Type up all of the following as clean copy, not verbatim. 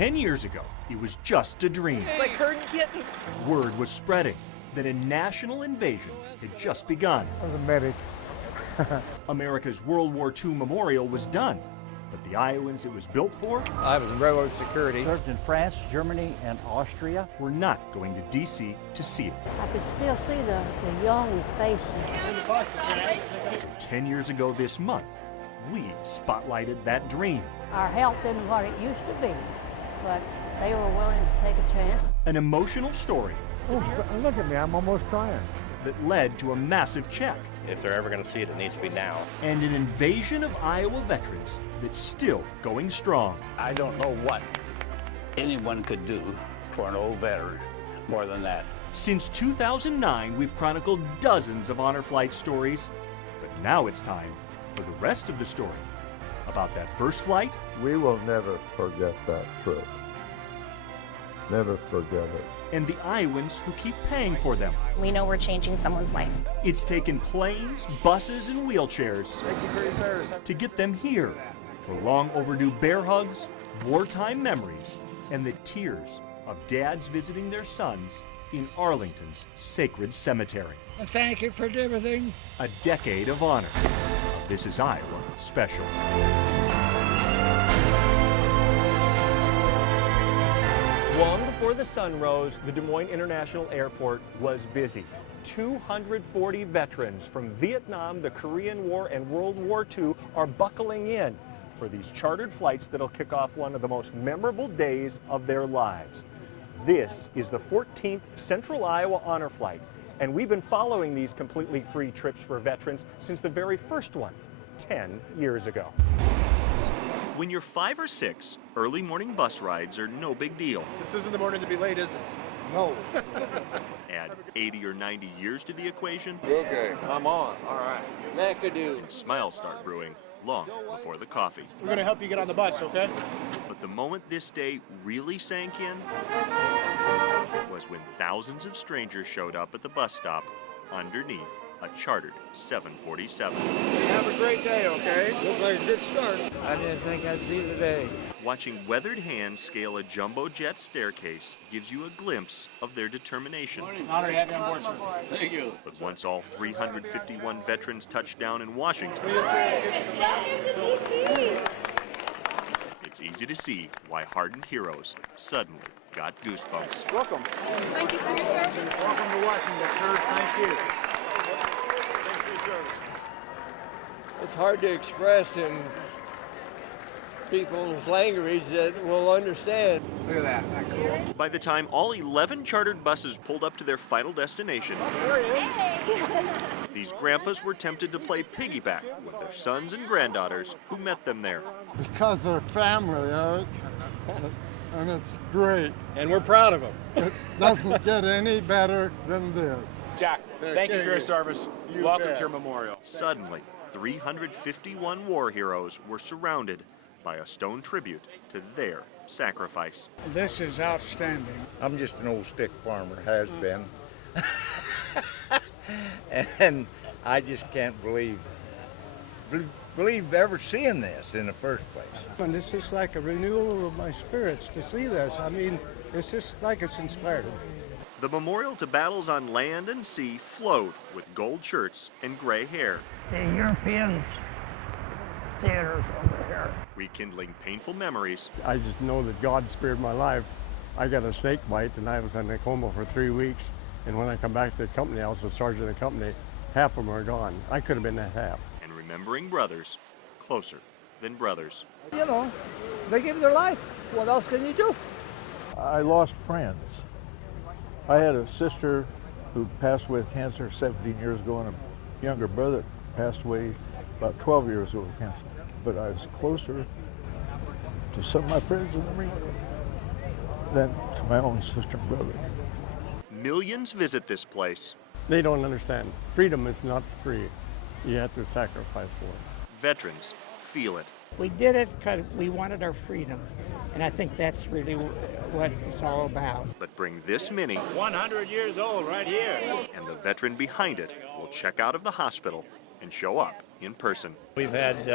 10 years ago, it was just a dream. It's like herding kittens. Word was spreading that a national invasion had just begun. I was a medic. America's World War II memorial was done, but the Iowans it was built for I was in railroad security. Served in France, Germany, and Austria. were not going to D.C. to see it. I could still see the young faces. 10 years ago this month, we spotlighted that dream. Our health isn't what it used to be, but they were willing to take a chance. An emotional story Oh, look at me, I'm almost crying. that led to a massive check If they're ever going to see it, it needs to be now. and an invasion of Iowa veterans that's still going strong. I don't know what anyone could do for an old veteran more than that. Since 2009, we've chronicled dozens of honor flight stories, but now it's time for the rest of the story about that first flight We will never forget that trip. Never forget it. and the Iowans who keep paying for them. We know we're changing someone's life. It's taken planes, buses, and wheelchairs to get them here for long overdue bear hugs, wartime memories, and the tears of dads visiting their sons in Arlington's sacred cemetery. Thank you for everything. A decade of honor. This is Iowa Special. Long before the sun rose, the Des Moines International Airport was busy. 240 veterans from Vietnam, the Korean War, and World War II are buckling in for these chartered flights that'll kick off one of the most memorable days of their lives. This is the 14th Central Iowa Honor Flight, and we've been following these completely free trips for veterans since the very first one, 10 years ago. When you're 5 or 6, early morning bus rides are no big deal. This isn't the morning to be late, is it? No. Add 80 or 90 years to the equation, Okay, I'm on. All right. McAdoo. and smiles start brewing long before the coffee. We're going to help you get on the bus, okay? But the moment this day really sank in was when thousands of strangers showed up at the bus stop underneath a chartered 747. Have a great day, okay? Looks like a good start. I didn't think I'd see the day. Watching weathered hands scale a jumbo jet staircase gives you a glimpse of their determination. Honor to have you on board, sir. Thank you. But once all 351 veterans touched down in Washington, it's easy to see why hardened heroes suddenly got goosebumps. Welcome. Thank you for your service. Welcome to Washington, sir. Thank you. Thanks for your service. It's hard to express in people's language that will understand. Look at that. Isn't that cool? By the time all 11 chartered buses pulled up to their final destination, these grandpas were tempted to play piggyback with their sons and granddaughters who met them there. Because they're family, Eric. And it's great. And we're proud of them. It doesn't get any better than this. Jack, thank you for your service. You Welcome bet. to your memorial. Suddenly, 351 war heroes were surrounded by a stone tribute to their sacrifice. This is outstanding. I'm just an old stick farmer, has been. And I just can't believe ever seeing this in the first place. And this is like a renewal of my spirits to see this. I mean, it's just like it's inspired. The memorial to battles on land and sea flowed with gold shirts and gray hair, The European theaters over here. rekindling painful memories I just know that God spared my life. I got a snake bite and I was in a coma for 3 weeks. And when I come back to the company, I was a sergeant of the company. Half of them are gone. I could have been that half. and remembering brothers closer than brothers. You know, they give their life. What else can you do? I lost friends. I had a sister who passed away with cancer 17 years ago, and a younger brother passed away about 12 years ago with cancer. But I was closer to some of my friends in the Marine Corps than to my own sister and brother. Millions visit this place. They don't understand. Freedom is not free. You have to sacrifice for it. Veterans feel it. We did it because we wanted our freedom, and I think that's really what it's all about. But bring this many, 100 years old right here. and the veteran behind it will check out of the hospital and show up in person. We've had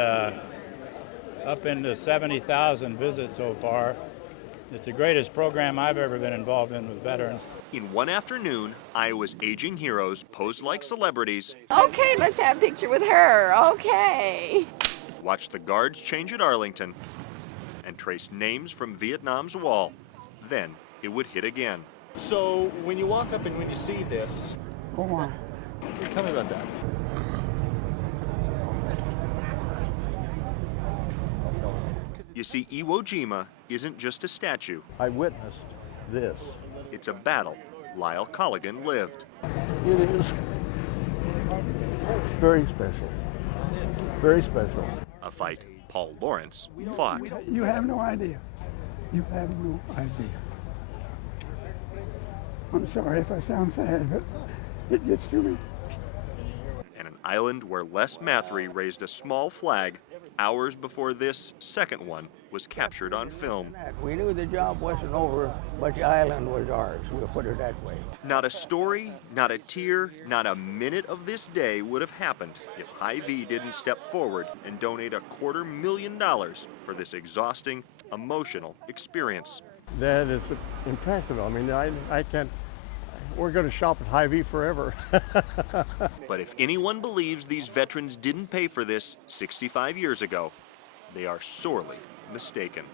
up into 70,000 visits so far, It's the greatest program I've ever been involved in with veterans. In one afternoon, Iowa's aging heroes posed like celebrities. Okay, let's have a picture with her. Okay. Watch the guards change at Arlington and trace names from Vietnam's wall. Then it would hit again. So when you walk up and when you see this, Go on. tell me about that. You see, Iwo Jima isn't just a statue. I witnessed this. It's a battle Lyle Colligan lived. It is very special. Very special. A fight Paul Lawrence fought. You have no idea. You have no idea. I'm sorry if I sound sad, but it gets to me. And an island where Les Mathery raised a small flag hours before this second one was captured on film. We knew the job wasn't over, but the island was ours. We'll put it that way. Not a story, not a tear, not a minute of this day would have happened if Hy-Vee didn't step forward and donate $250,000 for this exhausting, emotional experience. That is impressive. I mean, I can't, we're going to shop at Hy-Vee forever. But if anyone believes these veterans didn't pay for this 65 years ago, they are sorely mistaken.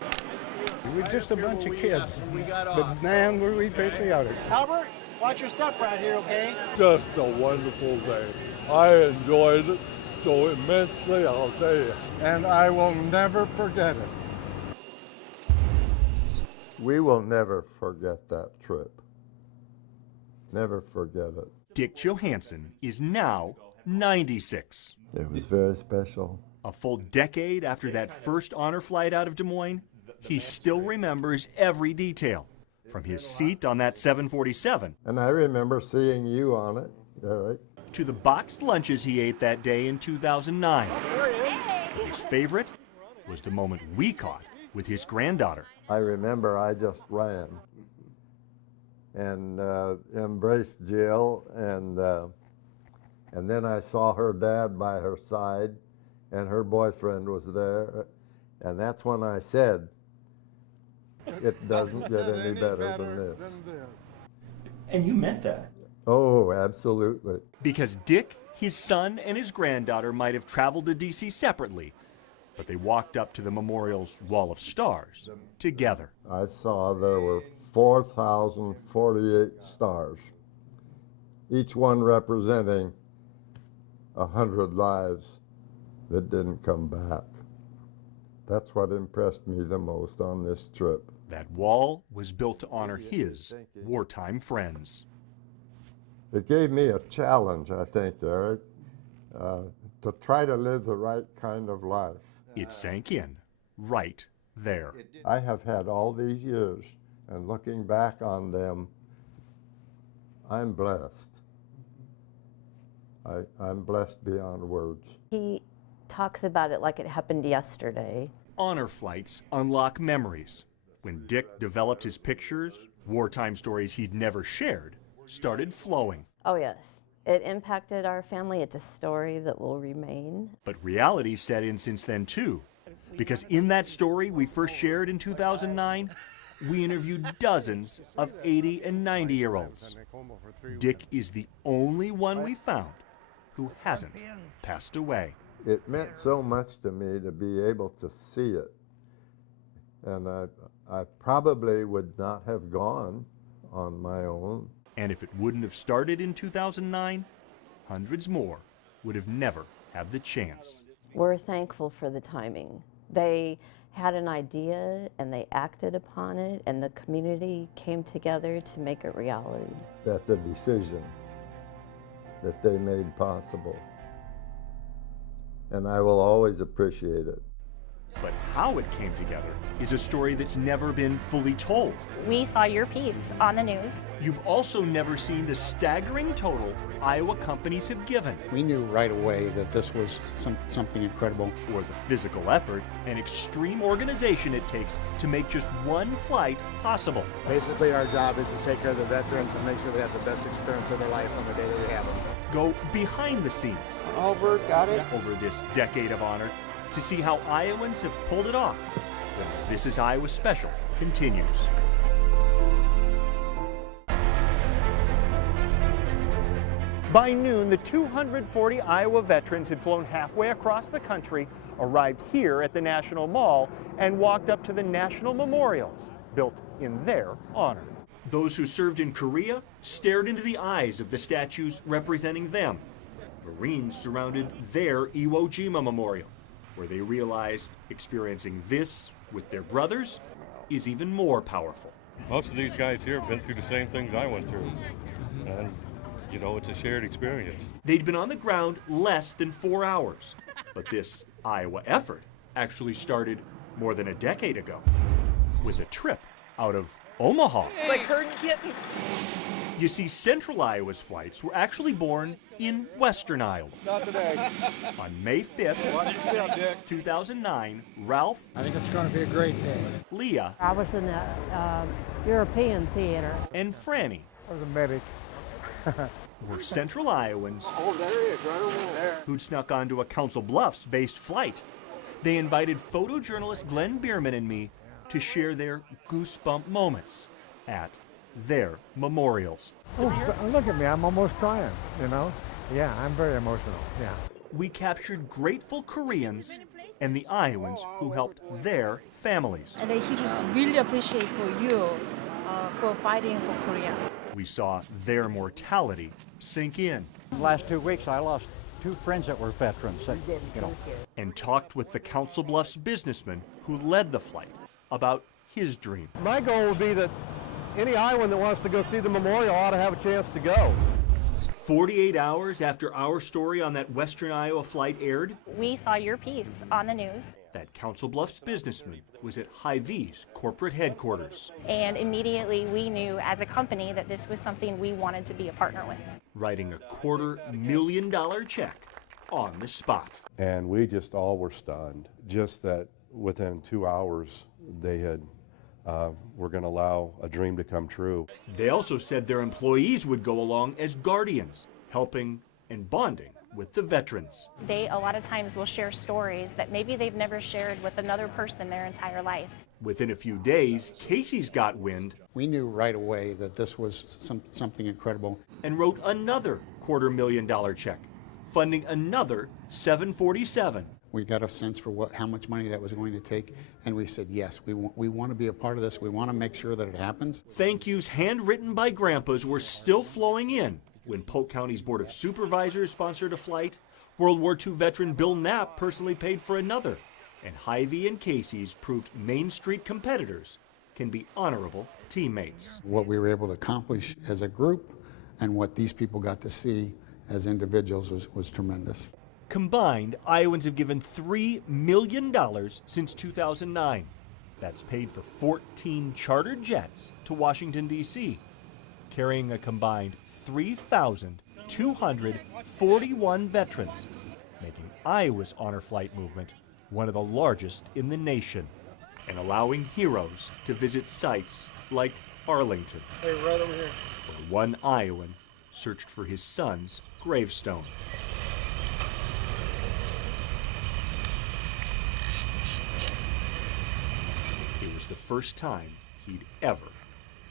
We're just a bunch of kids, but man, were we patriotic. Albert, watch your step right here, okay? Just a wonderful day. I enjoyed it so immensely, I'll tell you. And I will never forget it. We will never forget that trip. Never forget it. Dick Johansen is now 96. It was very special. A full decade after that first honor flight out of Des Moines, he still remembers every detail, from his seat on that 747 And I remember seeing you on it, Eric. to the boxed lunches he ate that day in 2009. His favorite was the moment we caught with his granddaughter. I remember I just ran and embraced Jill, and then I saw her dad by her side, and her boyfriend was there, and that's when I said, it doesn't get any better than this. And you meant that. Oh, absolutely. Because Dick, his son, and his granddaughter might have traveled to D.C. separately, but they walked up to the memorial's Wall of Stars together. I saw there were 4,048 stars, each one representing 100 lives that didn't come back. That's what impressed me the most on this trip. That wall was built to honor his wartime friends. It gave me a challenge, I think, Eric, to try to live the right kind of life. It sank in right there. I have had all these years, and looking back on them, I'm blessed. I'm blessed beyond words. He talks about it like it happened yesterday. Honor flights unlock memories. When Dick developed his pictures, wartime stories he'd never shared started flowing. Oh yes, it impacted our family. It's a story that will remain. But reality set in since then too, because in that story we first shared in 2009, we interviewed dozens of 80 and 90-year-olds. Dick is the only one we found who hasn't passed away. It meant so much to me to be able to see it. And I probably would not have gone on my own. And if it wouldn't have started in 2009, hundreds more would have never had the chance. We're thankful for the timing. They had an idea and they acted upon it, and the community came together to make it reality. That's a decision that they made possible. And I will always appreciate it. But how it came together is a story that's never been fully told. We saw your piece on the news. You've also never seen the staggering total Iowa companies have given. We knew right away that this was something incredible. Or the physical effort and extreme organization it takes to make just one flight possible. Basically, our job is to take care of the veterans and make sure they have the best experience of their life on the day that we have them. Go behind the scenes. Over, got it. Over this decade of honor to see how Iowans have pulled it off. This is Iowa Special continues. By noon, the 240 Iowa veterans had flown halfway across the country, arrived here at the National Mall, and walked up to the national memorials built in their honor. Those who served in Korea stared into the eyes of the statues representing them. Marines surrounded their Iwo Jima Memorial, where they realized experiencing this with their brothers is even more powerful. Most of these guys here have been through the same things I went through. And you know, it's a shared experience. They'd been on the ground less than 4 hours, but this Iowa effort actually started more than a decade ago with a trip out of Omaha. It's like herding kittens. You see, Central Iowa's flights were actually born in Western Iowa. Not today. On May 5th, 2009, Ralph, I think it's going to be a great day. Leah, I was in the European theater. and Franny I was a medic. were Central Iowans Oh, there he is, right over there. who'd snuck onto a Council Bluffs-based flight. They invited photojournalist Glenn Bierman and me to share their goosebump moments at their memorials. Oh, look at me, I'm almost crying, you know? Yeah, I'm very emotional, yeah. We captured grateful Koreans and the Iowans who helped their families. And he just really appreciate for you for fighting for Korea. We saw their mortality sink in. Last 2 weeks, I lost 2 friends that were veterans. That, and talked with the Council Bluffs businessman who led the flight about his dream. My goal would be that any Iowan that wants to go see the memorial ought to have a chance to go. 48 hours after our story on that Western Iowa flight aired, we saw your piece on the news. That Council Bluffs businessman was at Hy-Vee's corporate headquarters. And immediately we knew as a company that this was something we wanted to be a partner with. Writing a $250,000 check on the spot. And we just all were stunned, just that within 2 hours they had were going to allow a dream to come true. They also said their employees would go along as guardians, helping and bonding with the veterans. They a lot of times will share stories that maybe they've never shared with another person their entire life. Within a few days, Casey's got wind. We knew right away that this was something incredible. And wrote another $250,000 check, funding another 747. We got a sense for how much money that was going to take, and we said, yes, we want to be a part of this. We want to make sure that it happens. Thank yous handwritten by grandpas were still flowing in when Polk County's Board of Supervisors sponsored a flight, World War II veteran Bill Knapp personally paid for another, and Hy-Vee and Casey's proved Main Street competitors can be honorable teammates. What we were able to accomplish as a group and what these people got to see as individuals was tremendous. Combined, Iowans have given $3 million since 2009. That's paid for 14 chartered jets to Washington, D.C., carrying a combined 3,241 veterans, making Iowa's honor flight movement one of the largest in the nation, and allowing heroes to visit sites like Arlington, Hey, right over here. where one Iowan searched for his son's gravestone. It was the first time he'd ever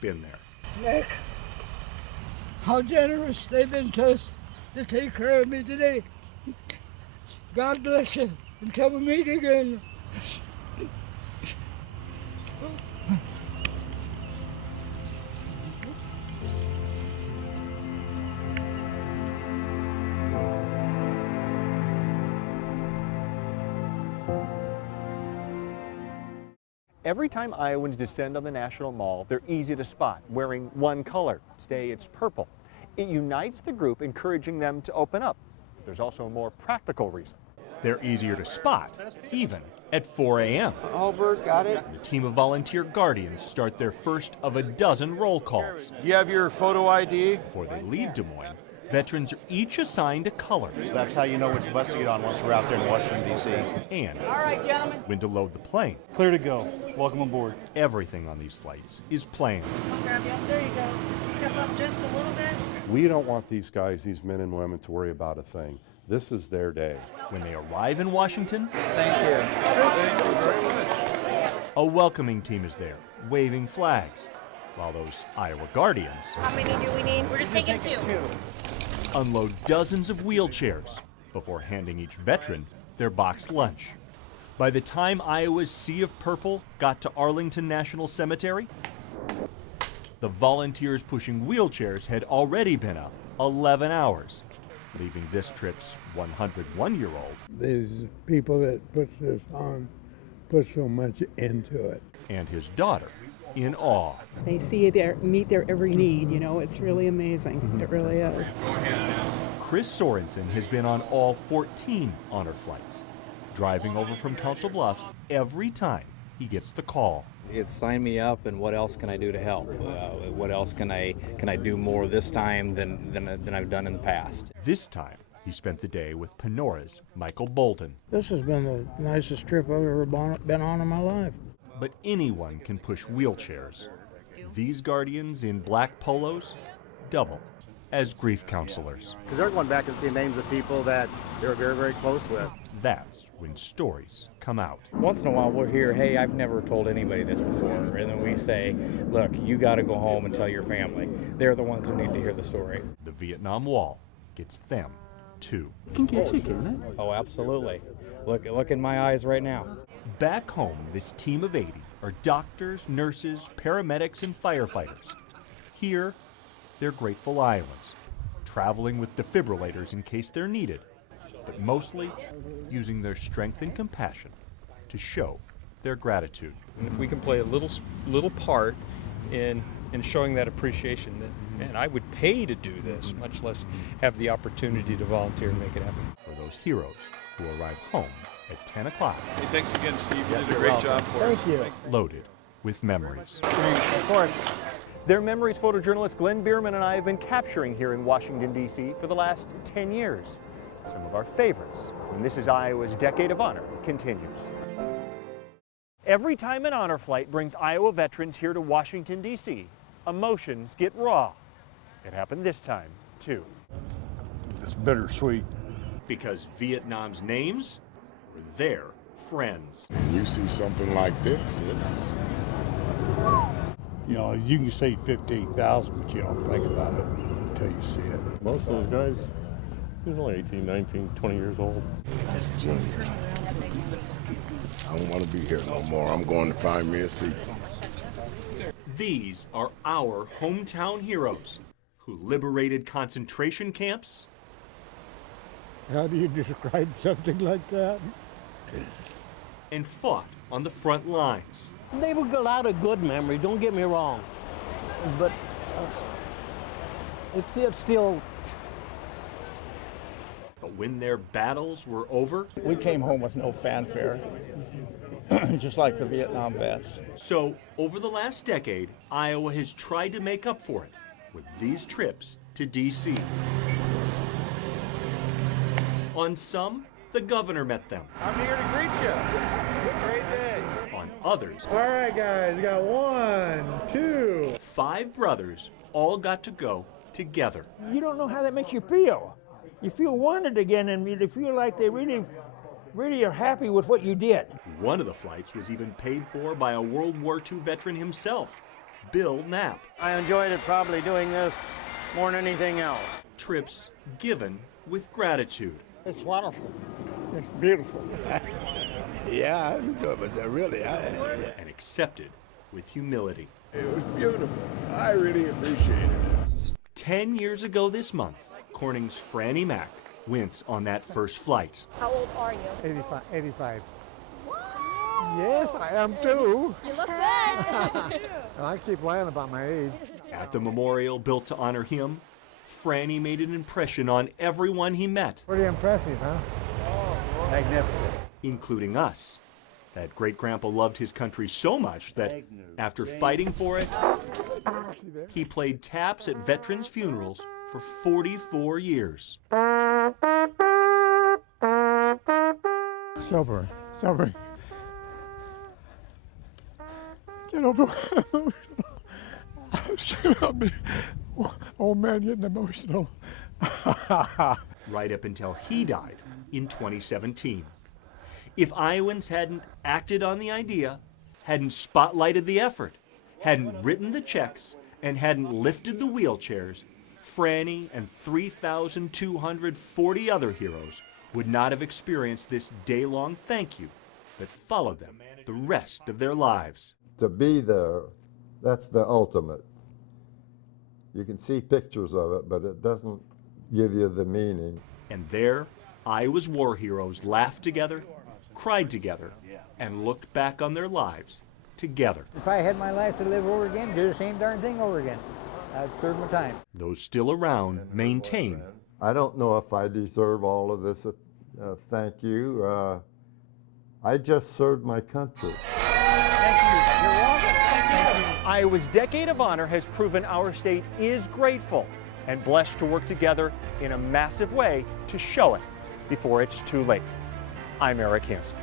been there. Nick, how generous they've been to us to take care of me today. God bless you until we meet again. Every time Iowans descend on the National Mall, they're easy to spot, wearing one color. Today it's purple. It unites the group, encouraging them to open up. But there's also a more practical reason. They're easier to spot, even at 4 a.m. Albert, got it. A team of volunteer guardians start their first of a dozen roll calls. You have your photo ID? Before they leave Des Moines, veterans are each assigned a color. So that's how you know which bus to get on once we're out there in Washington, D.C. And All right, gentlemen. when to load the plane. Clear to go. Welcome aboard. Everything on these flights is planned. I'll grab you up. There you go. Step up just a little bit. We don't want these guys, these men and women, to worry about a thing. This is their day. When they arrive in Washington, A welcoming team is there, waving flags, while those Iowa Guardians How many do we need? We're just taking two. unload dozens of wheelchairs before handing each veteran their boxed lunch. By the time Iowa's Sea of Purple got to Arlington National Cemetery, the volunteers pushing wheelchairs had already been up 11 hours, leaving this trip's 101-year-old. There's people that put this on, put so much into it. And his daughter in awe. They meet their every need, you know, it's really amazing. It really is. Chris Sorensen has been on all 14 honor flights, driving over from Council Bluffs every time he gets the call. It's sign me up, and what else can I do to help? What else can I do more this time than I've done in the past? This time, he spent the day with Penora's Michael Bolton. This has been the nicest trip I've ever been on in my life. But anyone can push wheelchairs. These guardians in black polos double as grief counselors. Because they're going back and seeing names of people that they're very, very close with. That's when stories come out. Once in a while we'll hear, hey, I've never told anybody this before. And then we say, look, you got to go home and tell your family. They're the ones who need to hear the story. The Vietnam Wall gets them, too. It can get you, can it? Oh, absolutely. Look in my eyes right now. Back home, this team of 80 are doctors, nurses, paramedics, and firefighters. Here, they're grateful Iowans, traveling with defibrillators in case they're needed, but mostly using their strength and compassion to show their gratitude. And if we can play a little part in showing that appreciation, that, man, I would pay to do this, much less have the opportunity to volunteer and make it happen. For those heroes who arrive home at 10 o'clock. Hey, thanks again, Steve. You did a great job for us. Thank you. Loaded with memories. Of course. Their memories photojournalist Glenn Bierman and I have been capturing here in Washington, D.C. for the last 10 years. Some of our favorites when This Is Iowa's Decade of Honor continues. Every time an honor flight brings Iowa veterans here to Washington, D.C., emotions get raw. It happened this time, too. It's bittersweet. Because Vietnam's names were their friends. You see something like this, it's... You know, you can say 15,000, but you don't think about it until you see it. Most of those guys, he was only 18, 19, 20 years old. I don't want to be here no more. I'm going to find me a seat. These are our hometown heroes who liberated concentration camps. How do you describe something like that? And fought on the front lines. They will get out of good memory, don't get me wrong. But it's still... But when their battles were over... We came home with no fanfare, just like the Vietnam vets. So, over the last decade, Iowa has tried to make up for it with these trips to D.C. On some, the governor met them. I'm here to greet you. It's a great day. On others, All right, guys, we got 1, 2. 5 brothers all got to go together. You don't know how that makes you feel. You feel wanted again, and you feel like they really are happy with what you did. One of the flights was even paid for by a World War II veteran himself, Bill Knapp. I enjoyed it probably doing this more than anything else. Trips given with gratitude. It's wonderful. It's beautiful. Yeah, it was really. And accepted with humility. It was beautiful. I really appreciated it. 10 years ago this month, Corning's Franny Mac went on that first flight. How old are you? 85. Yes, I am too. You look good. I keep lying about my age. At the memorial built to honor him, Franny made an impression on everyone he met. Pretty impressive, huh? Magnificent. Including us. That great-grandpa loved his country so much that, after fighting for it, he played taps at veterans' funerals for 44 years. Sober. Get over emotional. I'm still old man getting emotional. Right up until he died in 2017. If Iowans hadn't acted on the idea, hadn't spotlighted the effort, hadn't written the checks, and hadn't lifted the wheelchairs, Franny and 3,240 other heroes would not have experienced this day-long thank you that followed them the rest of their lives. To be there, that's the ultimate. You can see pictures of it, but it doesn't give you the meaning. And there, Iowa's war heroes laughed together, cried together, and looked back on their lives together. If I had my life to live over again, do the same darn thing over again. I'd serve my time. Those still around maintain. I don't know if I deserve all of this thank you. I just served my country. Iowa's Decade of Honor has proven our state is grateful and blessed to work together in a massive way to show it before it's too late. I'm Eric Hansen.